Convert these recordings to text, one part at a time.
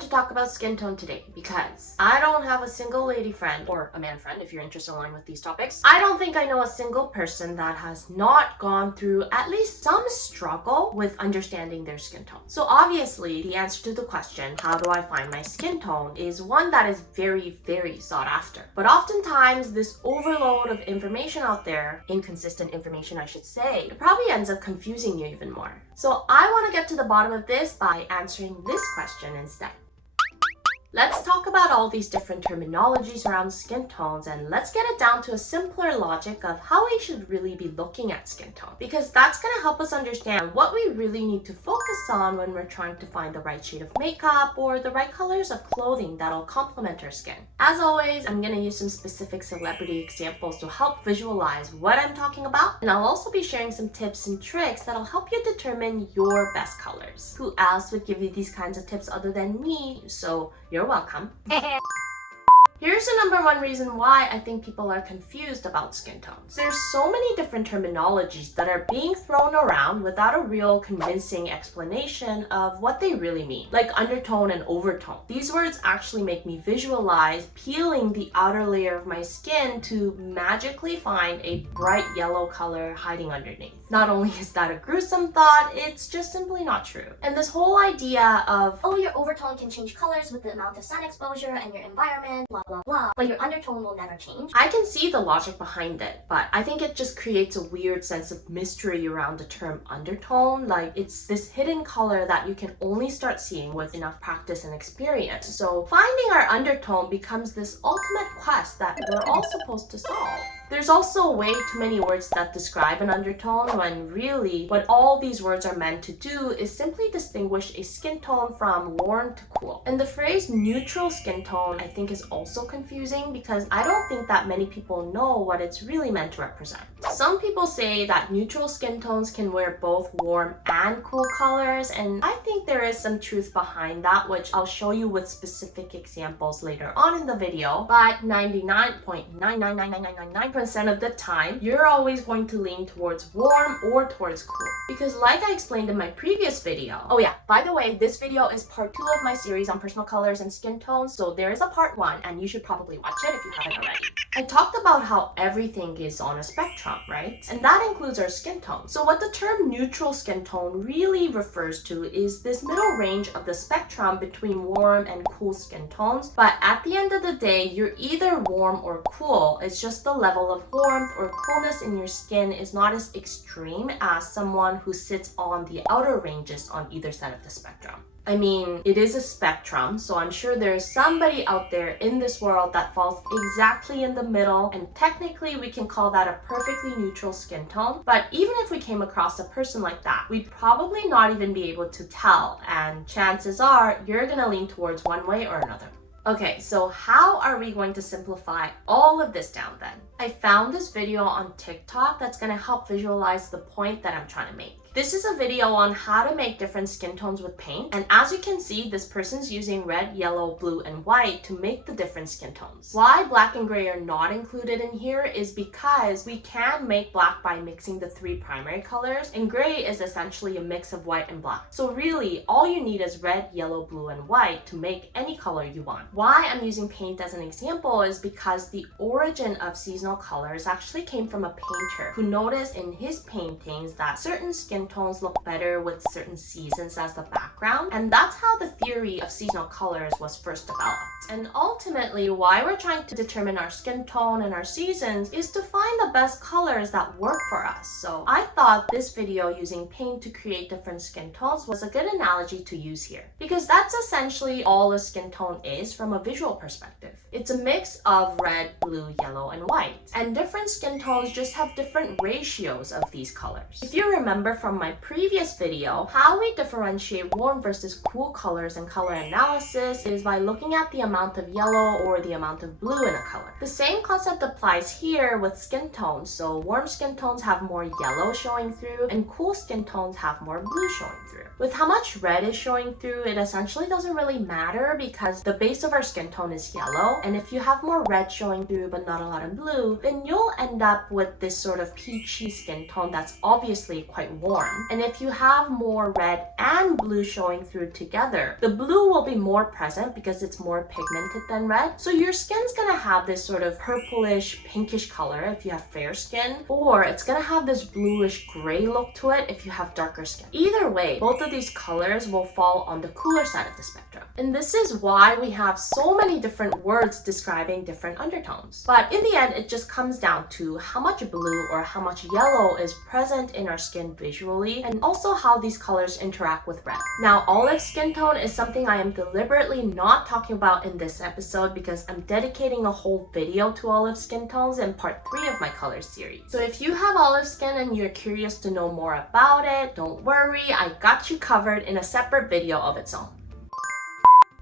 to talk about skin tone today because I don't have a single lady friend, or a man friend if you're interested in learning with these topics. I don't think I know a single person that has not gone through at least some struggle with understanding their skin tone. So obviously, the answer to the question, how do I find my skin tone, is one that is very, very sought after. But oftentimes, this overload of information out there, inconsistent information I should say, it probably ends up confusing you even more. So I want to get to the bottom of this by answering this question instead. Let's talk about all these different terminologies around skin tones, and let's get it down to a simpler logic of how we should really be looking at skin tone, because that's going to help us understand what we really need to focus on when we're trying to find the right shade of makeup or the right colors of clothing that'll complement our skin. As always, I'm going to use some specific celebrity examples to help visualize what I'm talking about, and I'll also be sharing some tips and tricks that'll help you determine your best colors. Who else would give you these kinds of tips other than me? So you're welcome. Here's the number one reason why I think people are confused about skin tones. There's so many different terminologies that are being thrown around without a real convincing explanation of what they really mean, like undertone and overtone. These words actually make me visualize peeling the outer layer of my skin to magically find a bright yellow color hiding underneath. Not only is that a gruesome thought, it's just simply not true. And this whole idea of, oh, your overtone can change colors with the amount of sun exposure and your environment, blah blah blah, but your undertone will never change. I can see the logic behind it, but I think it just creates a weird sense of mystery around the term undertone. Like, it's this hidden color that you can only start seeing with enough practice and experience. So finding our undertone becomes this ultimate quest that we're all supposed to solve. There's also way too many words that describe an undertone, when really what all these words are meant to do is simply distinguish a skin tone from warm to cool. And the phrase neutral skin tone I think is also confusing because I don't think that many people know what it's really meant to represent. Some people say that neutral skin tones can wear both warm and cool colors, and I think there is some truth behind that, which I'll show you with specific examples later on in the video. But 99.99999% of the time, you're always going to lean towards warm or towards cool. Because like I explained in my previous video, oh yeah, by the way, this video is part 2 of my series on personal colors and skin tones, so there is a part 1 and you should probably watch it if you haven't already. I talked about how everything is on a spectrum, right? And that includes our skin tone. So what the term neutral skin tone really refers to is this middle range of the spectrum between warm and cool skin tones. But at the end of the day, you're either warm or cool. It's just the level of warmth or coolness in your skin is not as extreme as someone who sits on the outer ranges on either side of the spectrum. I mean, it is a spectrum, so I'm sure there is somebody out there in this world that falls exactly in the middle, and technically we can call that a perfectly neutral skin tone. But even if we came across a person like that, we'd probably not even be able to tell, and chances are you're gonna lean towards one way or another. Okay, so how are we going to simplify all of this down then? I found this video on TikTok that's gonna help visualize the point that I'm trying to make. This is a video on how to make different skin tones with paint, and as you can see, this person's using red, yellow, blue, and white to make the different skin tones. Why black and gray are not included in here is because we can make black by mixing the 3 primary colors, and gray is essentially a mix of white and black. So really, all you need is red, yellow, blue, and white to make any color you want. Why I'm using paint as an example is because the origin of seasonal colors actually came from a painter who noticed in his paintings that certain skin tones look better with certain seasons as the background, and that's how the theory of seasonal colors was first developed. And ultimately, why we're trying to determine our skin tone and our seasons is to find the best colors that work for us. So I thought this video using paint to create different skin tones was a good analogy to use here, because that's essentially all a skin tone is from a visual perspective. It's a mix of red, blue, yellow, and white, and different skin tones just have different ratios of these colors. If you remember from my previous video, how we differentiate warm versus cool colors in color analysis is by looking at the amount of yellow or the amount of blue in a color. The same concept applies here with skin tones. So warm skin tones have more yellow showing through, and cool skin tones have more blue showing through. With how much red is showing through, it essentially doesn't really matter because the base of of our skin tone is yellow, and if you have more red showing through but not a lot of blue, then you'll end up with this sort of peachy skin tone that's obviously quite warm. And if you have more red and blue showing through together, the blue will be more present because it's more pigmented than red. So your skin's gonna have this sort of purplish, pinkish color if you have fair skin, or it's gonna have this bluish gray look to it if you have darker skin. Either way, both of these colors will fall on the cooler side of the spectrum. And this is why we have so many different words describing different undertones. But in the end, it just comes down to how much blue or how much yellow is present in our skin visually, and also how these colors interact with red. Now, olive skin tone is something I am deliberately not talking about in this episode because I'm dedicating a whole video to olive skin tones in part 3 of my color series. So if you have olive skin and you're curious to know more about it, don't worry, I got you covered in a separate video of its own.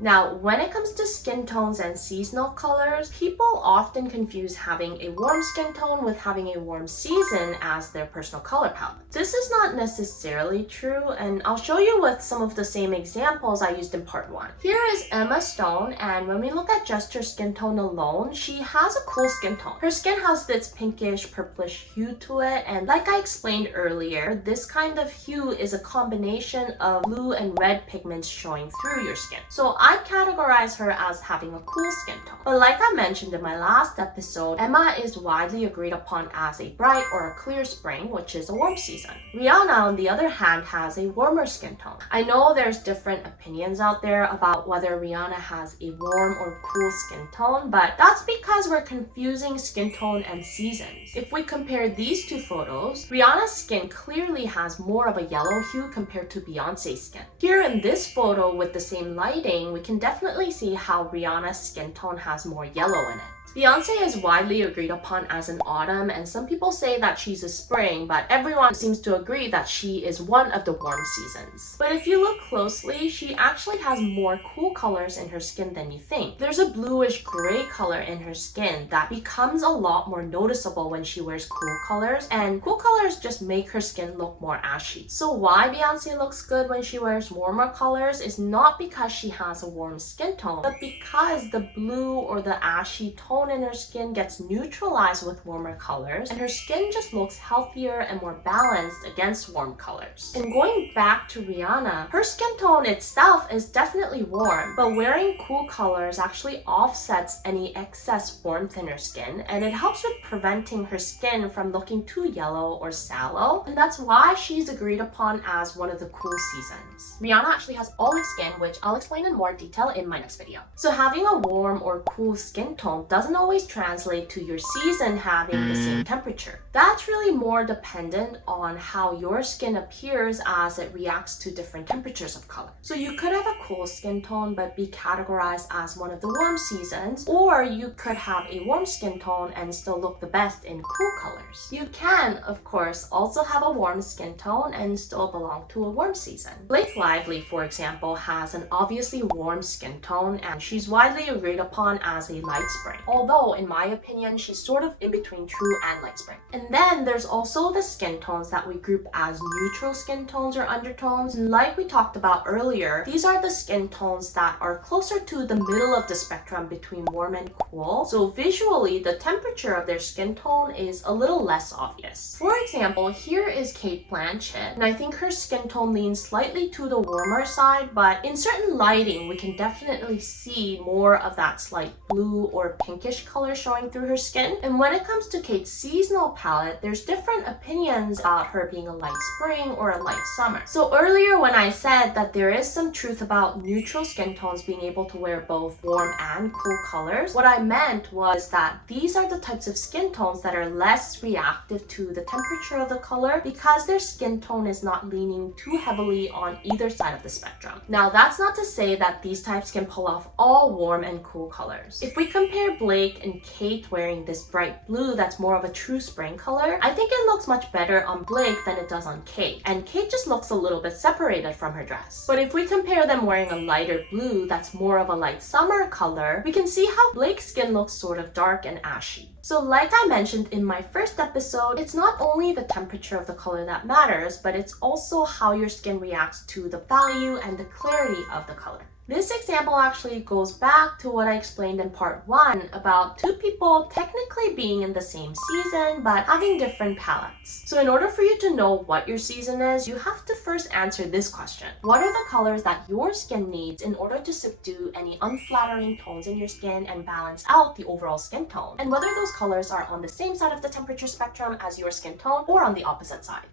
Now, when it comes to skin tones and seasonal colors, people often confuse having a warm skin tone with having a warm season as their personal color palette. This is not necessarily true, and I'll show you with some of the same examples I used in part 1. Here is Emma Stone, and when we look at just her skin tone alone, she has a cool skin tone. Her skin has this pinkish, purplish hue to it, and like I explained earlier, this kind of hue is a combination of blue and red pigments showing through your skin. So I categorize her as having a cool skin tone. But like I mentioned in my last episode, Emma is widely agreed upon as a bright or a clear spring, which is a warm season. Rihanna, on the other hand, has a warmer skin tone. I know there's different opinions out there about whether Rihanna has a warm or cool skin tone, but that's because we're confusing skin tone and seasons. If we compare these two photos, Rihanna's skin clearly has more of a yellow hue compared to Beyonce's skin. Here in this photo with the same lighting, we can definitely see how Rihanna's skin tone has more yellow in it. Beyonce is widely agreed upon as an autumn, and some people say that she's a spring, but everyone seems to agree that she is one of the warm seasons. But if you look closely, she actually has more cool colors in her skin than you think. There's a bluish gray color in her skin that becomes a lot more noticeable when she wears cool colors, and cool colors just make her skin look more ashy. So why Beyonce looks good when she wears warmer colors is not because she has a warm skin tone, but because the blue or the ashy tone in her skin gets neutralized with warmer colors, and her skin just looks healthier and more balanced against warm colors. And going back to Rihanna, her skin tone itself is definitely warm, but wearing cool colors actually offsets any excess warmth in her skin, and it helps with preventing her skin from looking too yellow or sallow, and that's why she's agreed upon as one of the cool seasons. Rihanna actually has olive skin, which I'll explain in more detail in my next video. So having a warm or cool skin tone doesn't always translate to your season having the same temperature. That's really more dependent on how your skin appears as it reacts to different temperatures of color. So you could have a cool skin tone but be categorized as one of the warm seasons, or you could have a warm skin tone and still look the best in cool colors. You can, of course, also have a warm skin tone and still belong to a warm season. Blake Lively, for example, has an obviously warm skin tone, and she's widely agreed upon as a light spring. Although, in my opinion, she's sort of in between true and light spring. And then there's also the skin tones that we group as neutral skin tones or undertones. And like we talked about earlier, these are the skin tones that are closer to the middle of the spectrum between warm and cool. So visually, the temperature of their skin tone is a little less obvious. For example, here is Cate Blanchett, and I think her skin tone leans slightly to the warmer side, but in certain lighting, we can definitely see more of that slight blue or pinkish color showing through her skin. And when it comes to Cate's seasonal palette, there's different opinions about her being a light spring or a light summer. So earlier when I said that there is some truth about neutral skin tones being able to wear both warm and cool colors, what I meant was that these are the types of skin tones that are less reactive to the temperature of the color because their skin tone is not leaning too heavily on either side of the spectrum. Now, that's not to say that these types can pull off all warm and cool colors. If we compare Blake and Cate wearing this bright blue that's more of a true spring color, I think it looks much better on Blake than it does on Cate, and Cate just looks a little bit separated from her dress. But if we compare them wearing a lighter blue that's more of a light summer color, we can see how Blake's skin looks sort of dark and ashy. So like I mentioned in my first episode, it's not only the temperature of the color that matters, but it's also how your skin reacts to the value and the clarity of the color. This example actually goes back to what I explained in part 1 about two people technically being in the same season but having different palettes. So in order for you to know what your season is, you have to first answer this question. What are the colors that your skin needs in order to subdue any unflattering tones in your skin and balance out the overall skin tone? And whether those colors are on the same side of the temperature spectrum as your skin tone or on the opposite side.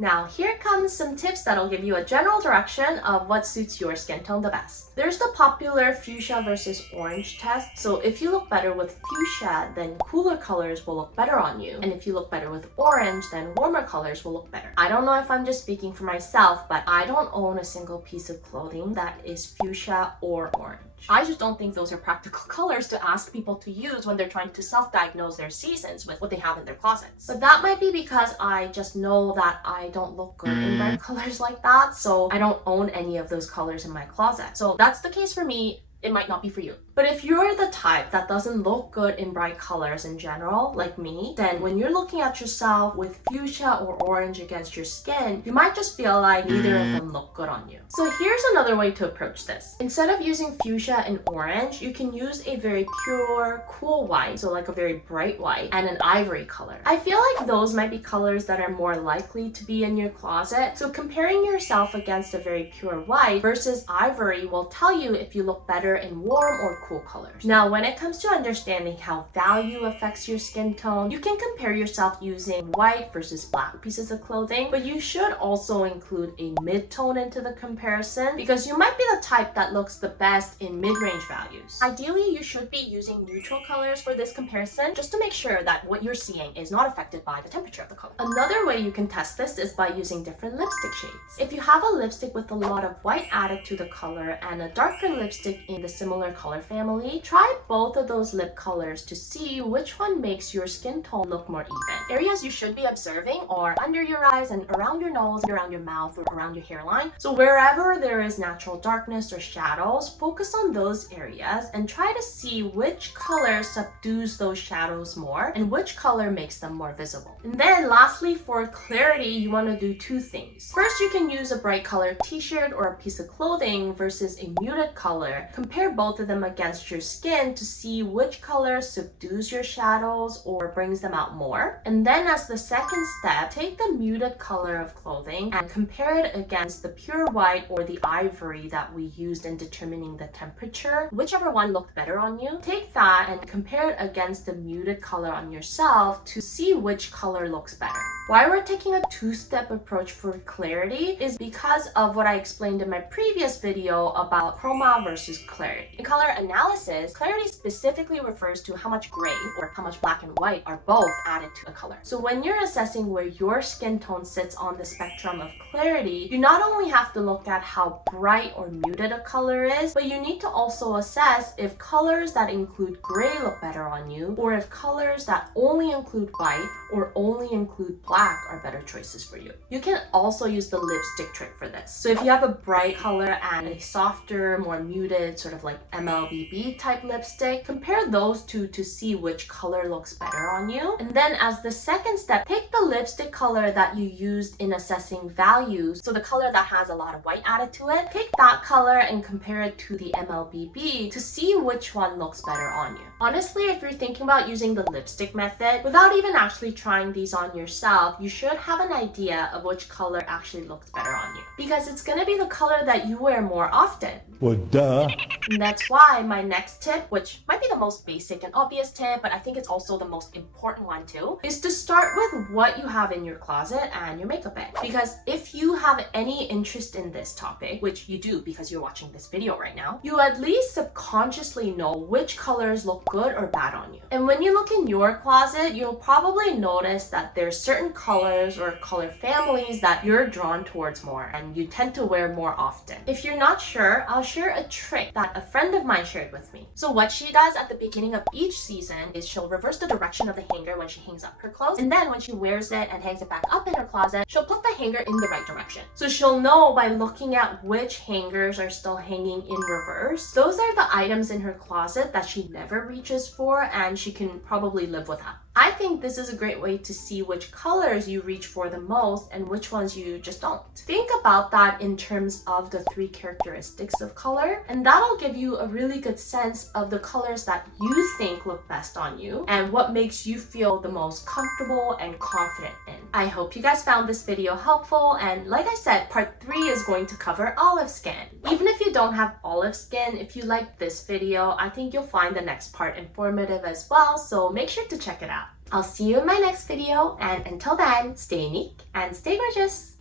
Now, here comes some tips that'll give you a general direction of what suits your skin tone the best. There's the popular fuchsia versus orange test. So if you look better with fuchsia, then cooler colors will look better on you. And if you look better with orange, then warmer colors will look better. I don't know if I'm just speaking for myself, but I don't own a single piece of clothing that is fuchsia or orange. I just don't think those are practical colors to ask people to use when they're trying to self-diagnose their seasons with what they have in their closets. But that might be because I just know that I don't look good in bright colors like that, so I don't own any of those colors in my closet. So that's the case for me. It might not be for you. But if you're the type that doesn't look good in bright colors in general, like me, then when you're looking at yourself with fuchsia or orange against your skin, you might just feel like neither of them look good on you. So here's another way to approach this. Instead of using fuchsia and orange, you can use a very pure, cool white, so like a very bright white, and an ivory color. I feel like those might be colors that are more likely to be in your closet. So comparing yourself against a very pure white versus ivory will tell you if you look better in warm or cool colors. Now, when it comes to understanding how value affects your skin tone, you can compare yourself using white versus black pieces of clothing, but you should also include a mid-tone into the comparison because you might be the type that looks the best in mid-range values. Ideally, you should be using neutral colors for this comparison just to make sure that what you're seeing is not affected by the temperature of the color. Another way you can test this is by using different lipstick shades. If you have a lipstick with a lot of white added to the color and a darker lipstick in the similar color family, try both of those lip colors to see which one makes your skin tone look more even. Areas you should be observing are under your eyes and around your nose, around your mouth, or around your hairline. So wherever there is natural darkness or shadows, focus on those areas and try to see which color subdues those shadows more and which color makes them more visible. And then lastly, for clarity, you want to do two things. First, you can use a bright color t-shirt or a piece of clothing versus a muted color. Compare both of them against your skin to see which color subdues your shadows or brings them out more. And then as the second step, take the muted color of clothing and compare it against the pure white or the ivory that we used in determining the temperature. Whichever one looked better on you, take that and compare it against the muted color on yourself to see which color looks better. Why we're taking a two-step approach for clarity is because of what I explained in my previous video about chroma versus clarity. In color analysis, clarity specifically refers to how much gray or how much black and white are both added to a color. So when you're assessing where your skin tone sits on the spectrum of clarity, you not only have to look at how bright or muted a color is, but you need to also assess if colors that include gray look better on you, or if colors that only include white or only include black are better choices for you. You can also use the lipstick trick for this. So if you have a bright color and a softer, more muted, sort of like MLBB type lipstick, compare those two to see which color looks better on you. And then as the second step, take the lipstick color that you used in assessing values, so the color that has a lot of white added to it, take that color and compare it to the MLBB to see which one looks better on you. Honestly, if you're thinking about using the lipstick method, without even actually trying these on yourself, you should have an idea of which color actually looks better on you, because it's gonna be the color that you wear more often. Well, duh. And that's why my next tip, which might be the most basic and obvious tip, but I think it's also the most important one too, is to start with what you have in your closet and your makeup bag. Because if you have any interest in this topic, which you do because you're watching this video right now, you at least subconsciously know which colors look good or bad on you. And when you look in your closet, you'll probably notice that there's certain colors or color families that you're drawn towards more and you tend to wear more often. If you're not sure, I'll share a trick that a friend of mine shared with me. So what she does at the beginning of each season is she'll reverse the direction of the hanger when she hangs up her clothes, and then when she wears it and hangs it back up in her closet, she'll put the hanger in the right direction. So she'll know by looking at which hangers are still hanging in reverse. Those are the items in her closet that she never reaches for and she can probably live without. I think this is a great way to see which colors you reach for the most and which ones you just don't. Think about that in terms of the 3 characteristics of color, and that'll give you a really good sense of the colors that you think look best on you and what makes you feel the most comfortable and confident in. I hope you guys found this video helpful, and like I said, part 3 is going to cover olive skin. Even if you don't have olive skin, if you like this video, I think you'll find the next part informative as well, so make sure to check it out. I'll see you in my next video, and until then, stay unique and stay gorgeous!